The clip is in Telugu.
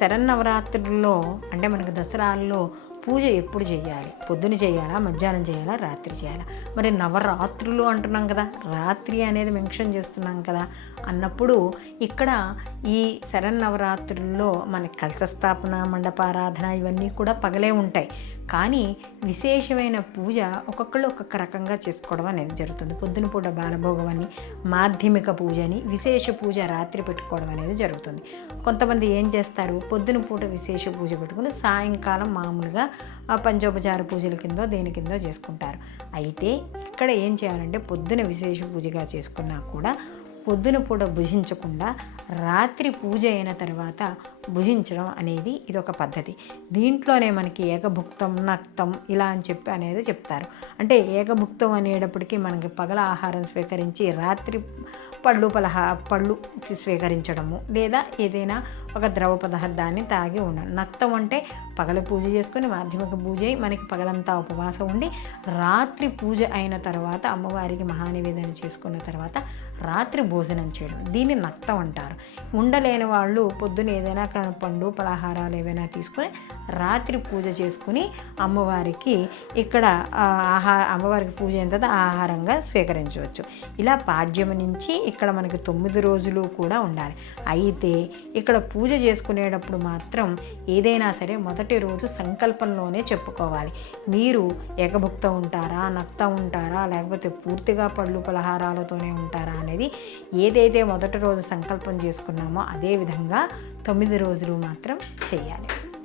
శరన్నవరాత్రుల్లో అంటే మనకు దసరాల్లో పూజ ఎప్పుడు చేయాలి? పొద్దున చేయాలా, మధ్యాహ్నం చేయాలా, రాత్రి చేయాలా? మరి నవరాత్రులు అంటున్నాం కదా, రాత్రి అనేది మెన్షన్ చేస్తున్నాం కదా అన్నప్పుడు ఇక్కడ ఈ శరన్నవరాత్రుల్లో మనకి కలశ స్థాపన, మండపారాధన ఇవన్నీ కూడా పగలే ఉంటాయి. కానీ విశేషమైన పూజ ఒక్కొక్కళ్ళు ఒక్కొక్క రకంగా చేసుకోవడం అనేది జరుగుతుంది. పొద్దున పూట బాలభోగం అని, మాధ్యమిక పూజ అని, విశేష పూజ రాత్రి పెట్టుకోవడం అనేది జరుగుతుంది. కొంతమంది ఏం చేస్తారు, పొద్దున పూట విశేష పూజ పెట్టుకుని సాయంకాలం మామూలుగా పంచోపచార పూజల కిందో దేని కిందో చేసుకుంటారు. అయితే ఇక్కడ ఏం చేయాలంటే పొద్దున విశేష పూజగా చేసుకున్నా కూడా పొద్దున పూట భుజించకుండా రాత్రి పూజ అయిన తర్వాత భుజించడం అనేది ఇదొక పద్ధతి. దీంట్లోనే మనకి ఏకభుక్తం, నక్తం ఇలా అని చెప్పి అనేది చెప్తారు. అంటే ఏకభుక్తం అనేటప్పటికీ మనకి పగల ఆహారం స్వీకరించి రాత్రి పళ్ళు స్వీకరించడము, లేదా ఏదైనా ఒక ద్రవ పదార్థాన్ని తాగి ఉండడం. నక్తం అంటే పగల పూజ చేసుకొని మాధ్యమిక పూజ అయి మనకి పగలంతా ఉపవాసం ఉండి రాత్రి పూజ అయిన తర్వాత అమ్మవారికి మహానివేదన చేసుకున్న తర్వాత రాత్రి భోజనం చేయడం, దీన్ని నక్తం అంటారు. ఉండలేని వాళ్ళు పొద్దున ఏదైనా పండు పలహారాలు ఏవైనా తీసుకొని రాత్రి పూజ చేసుకుని అమ్మవారికి ఇక్కడ అమ్మవారికి పూజ అయిన తర్వాత ఆహారంగా స్వీకరించవచ్చు. ఇలా పాడ్యమి నుంచి ఇక్కడ మనకి 9 రోజులు కూడా ఉండాలి. అయితే ఇక్కడ పూజ చేసుకునేటప్పుడు మాత్రం ఏదైనా సరే మొదటి రోజు సంకల్పంలోనే చెప్పుకోవాలి. మీరు ఏకభుక్త ఉంటారా, నక్త ఉంటారా, లేకపోతే పూర్తిగా పళ్ళు పలహారాలతోనే ఉంటారా అనేది ఏదైతే మొదటి రోజు సంకల్పం చేసుకున్నామో అదే విధంగా 9 రోజులు మాత్రం చేయాలి.